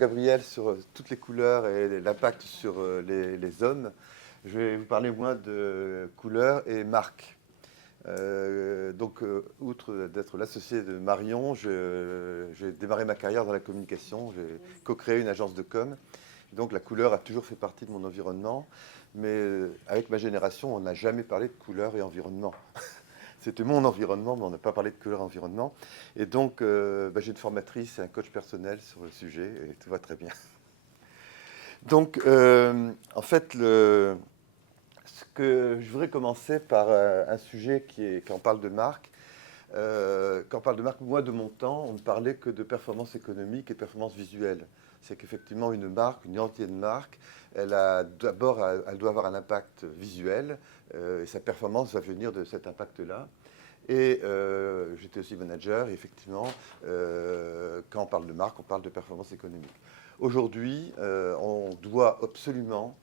Gabriel sur toutes les couleurs et l'impact sur les hommes. Je vais vous parler moins de couleurs et marques. Outre d'être l'associé de Marion, j'ai démarré ma carrière dans la communication. J'ai co-créé une agence de com. Donc la couleur a toujours fait partie de mon environnement. Mais avec ma génération, on n'a jamais parlé de couleur et environnement. C'était mon environnement, mais on n'a pas parlé de couleur et environnement. Et donc, j'ai une formatrice et un coach personnel sur le sujet, et tout va très bien. Donc, en fait, je voudrais commencer par un sujet quand on parle de marque. Quand on parle de marque, moi, de mon temps, on ne parlait que de performance économique et de performance visuelle. C'est qu'effectivement, une marque, une identité de marque, elle doit avoir un impact visuel, et sa performance va venir de cet impact-là. Et j'étais aussi manager, et effectivement, quand on parle de marque, on parle de performance économique. Aujourd'hui, on doit absolument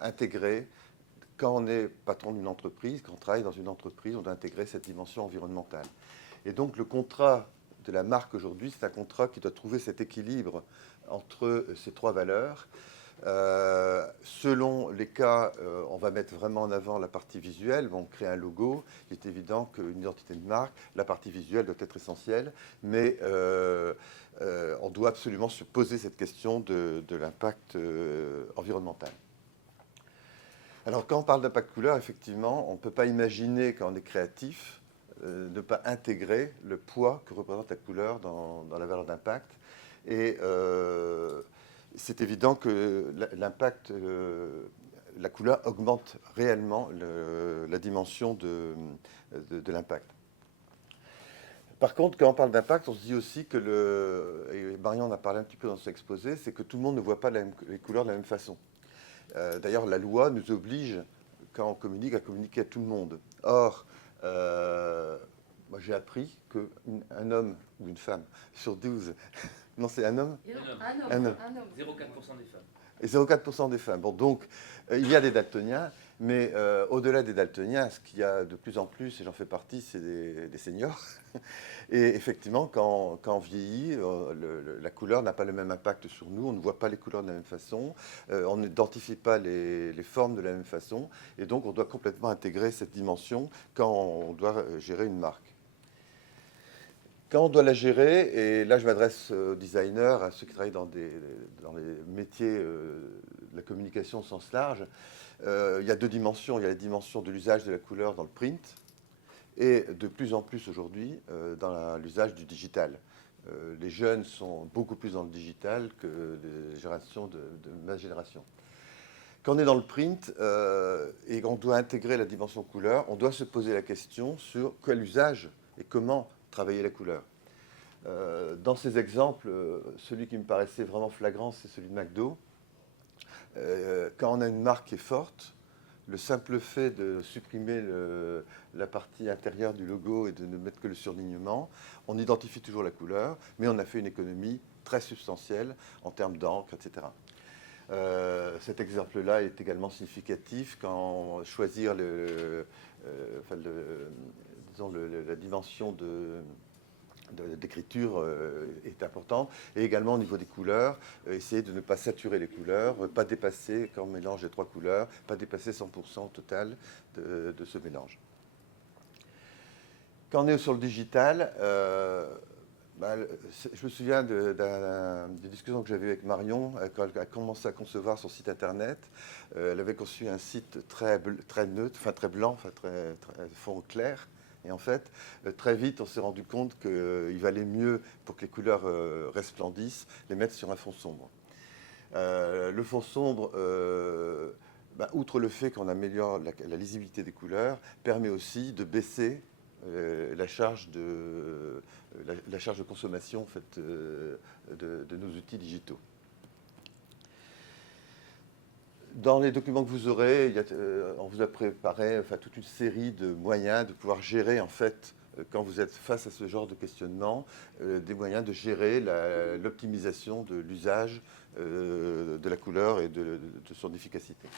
intégrer, quand on est patron d'une entreprise, quand on travaille dans une entreprise, on doit intégrer cette dimension environnementale. Et donc le contrat de la marque aujourd'hui, c'est un contrat qui doit trouver cet équilibre entre ces trois valeurs. Selon les cas, on va mettre vraiment en avant la partie visuelle, on crée un logo. Il est évident qu'une identité de marque, la partie visuelle doit être essentielle, mais on doit absolument se poser cette question de l'impact environnemental. Alors quand on parle d'impact couleur, effectivement, on ne peut pas imaginer, quand on est créatif, ne pas intégrer le poids que représente la couleur dans la valeur d'impact. Et c'est évident que l'impact, la couleur augmente réellement la dimension de l'impact. Par contre, quand on parle d'impact, on se dit aussi que, et Marion en a parlé un petit peu dans son exposé, c'est que tout le monde ne voit pas les couleurs de la même façon. D'ailleurs, la loi nous oblige, quand on communique, à communiquer à tout le monde. Or, moi j'ai appris qu'un homme ou une femme sur 12, non c'est un homme. Un homme. 0,4% des femmes. Et 0,4% des femmes. Bon, donc, il y a des daltoniens, mais au-delà des daltoniens, ce qu'il y a de plus en plus, et j'en fais partie, c'est des seniors. Et effectivement, quand on vieillit, la couleur n'a pas le même impact sur nous, on ne voit pas les couleurs de la même façon, on n'identifie pas les formes de la même façon, et donc on doit complètement intégrer cette dimension quand on doit gérer une marque. Quand on doit la gérer, et là je m'adresse aux designers, à ceux qui travaillent dans les métiers de la communication au sens large, il y a deux dimensions. Il y a la dimension de l'usage de la couleur dans le print, et de plus en plus aujourd'hui dans l'usage du digital. Les jeunes sont beaucoup plus dans le digital que les générations de ma génération. Quand on est dans le print et qu'on doit intégrer la dimension couleur, on doit se poser la question sur quel usage et comment travailler la couleur. Dans ces exemples, celui qui me paraissait vraiment flagrant, c'est celui de McDo. Quand on a une marque qui est forte, le simple fait de supprimer la partie intérieure du logo et de ne mettre que le surlignement, on identifie toujours la couleur, mais on a fait une économie très substantielle en termes d'encre, etc. Cet exemple-là est également significatif quand choisir la dimension d'écriture est importante, et également au niveau des couleurs, essayer de ne pas saturer les couleurs, pas dépasser, quand on mélange les trois couleurs, pas dépasser 100% au total de ce mélange. Quand on est sur le digital, je me souviens des discussions que j'avais avec Marion quand elle a commencé à concevoir son site internet. Elle avait conçu un site très neutre, enfin très blanc, enfin très fond clair. Et en fait, très vite, on s'est rendu compte qu'il valait mieux, pour que les couleurs resplendissent, les mettre sur un fond sombre. Le fond sombre, outre le fait qu'on améliore la lisibilité des couleurs, permet aussi de baisser la charge de consommation en fait, de nos outils digitaux. Dans les documents que vous aurez, on vous a préparé toute une série de moyens de pouvoir gérer, en fait, quand vous êtes face à ce genre de questionnement, des moyens de gérer l'optimisation de l'usage de la couleur et de son efficacité.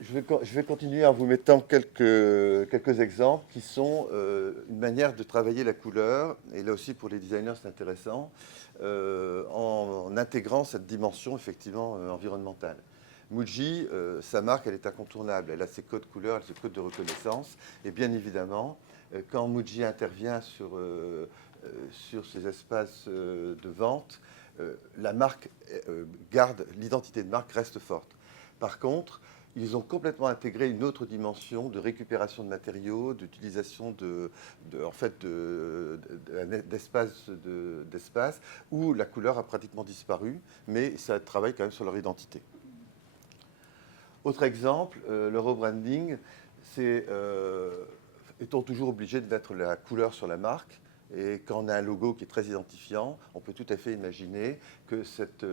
Je vais continuer en vous mettant quelques exemples qui sont une manière de travailler la couleur. Et là aussi, pour les designers, c'est intéressant. en intégrant cette dimension effectivement environnementale. Muji, sa marque, elle est incontournable. Elle a ses codes couleurs, elle a ses codes de reconnaissance. Et bien évidemment, quand Muji intervient sur ces espaces de vente, la marque garde, l'identité de marque reste forte. Par contre, ils ont complètement intégré une autre dimension de récupération de matériaux, d'utilisation d'espace, où la couleur a pratiquement disparu, mais ça travaille quand même sur leur identité. Autre exemple, le rebranding, est-on toujours obligé de mettre la couleur sur la marque? Et quand on a un logo qui est très identifiant, on peut tout à fait imaginer que cette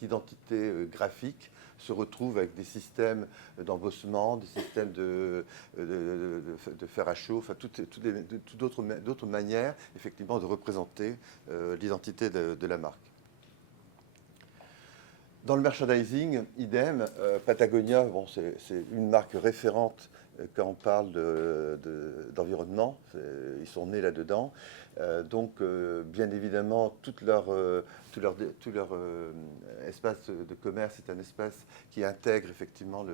identité graphique se retrouve avec des systèmes d'embossement, des systèmes de fer à chaud, enfin d'autres manières effectivement de représenter l'identité de la marque. Dans le merchandising, idem, Patagonia, bon, c'est une marque référente quand on parle d'environnement, ils sont nés là-dedans. Donc, bien évidemment, tout leur espace de commerce est un espace qui intègre effectivement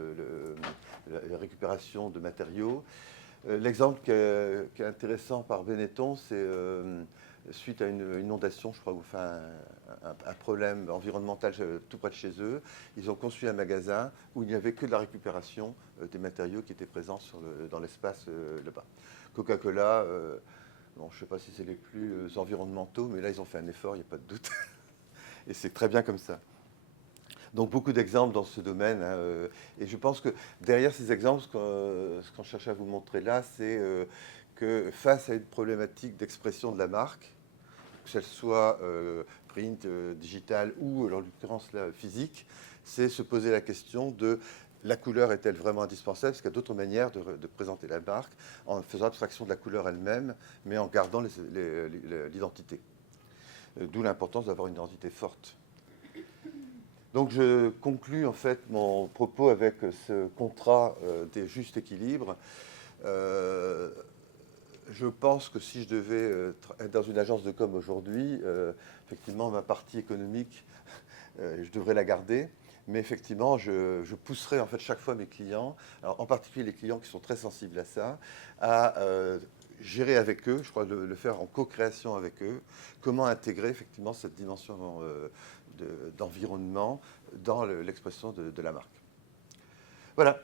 la récupération de matériaux. L'exemple qui est intéressant par Benetton, c'est suite à une inondation, je crois, enfin un problème environnemental tout près de chez eux, ils ont conçu un magasin où il n'y avait que de la récupération des matériaux qui étaient présents dans l'espace là-bas. Coca-Cola, bon, je ne sais pas si c'est les plus environnementaux, mais là, ils ont fait un effort, il n'y a pas de doute. Et c'est très bien comme ça. Donc beaucoup d'exemples dans ce domaine. Hein, et je pense que derrière ces exemples, ce qu'on cherche à vous montrer là, c'est que face à une problématique d'expression de la marque, que ce soit print, digital ou, en l'occurrence, physique, c'est se poser la question de la couleur est-elle vraiment indispensable? Parce qu'il y a d'autres manières de présenter la marque en faisant abstraction de la couleur elle-même, mais en gardant l'identité. D'où l'importance d'avoir une identité forte. Donc je conclus en fait mon propos avec ce contrat des justes équilibres. Je pense que si je devais être dans une agence de com aujourd'hui, effectivement ma partie économique, je devrais la garder. Mais effectivement, je pousserai en fait chaque fois mes clients, alors en particulier les clients qui sont très sensibles à ça, à gérer avec eux, je crois le faire en co-création avec eux, comment intégrer effectivement cette dimension d'environnement dans l'expression de la marque. Voilà.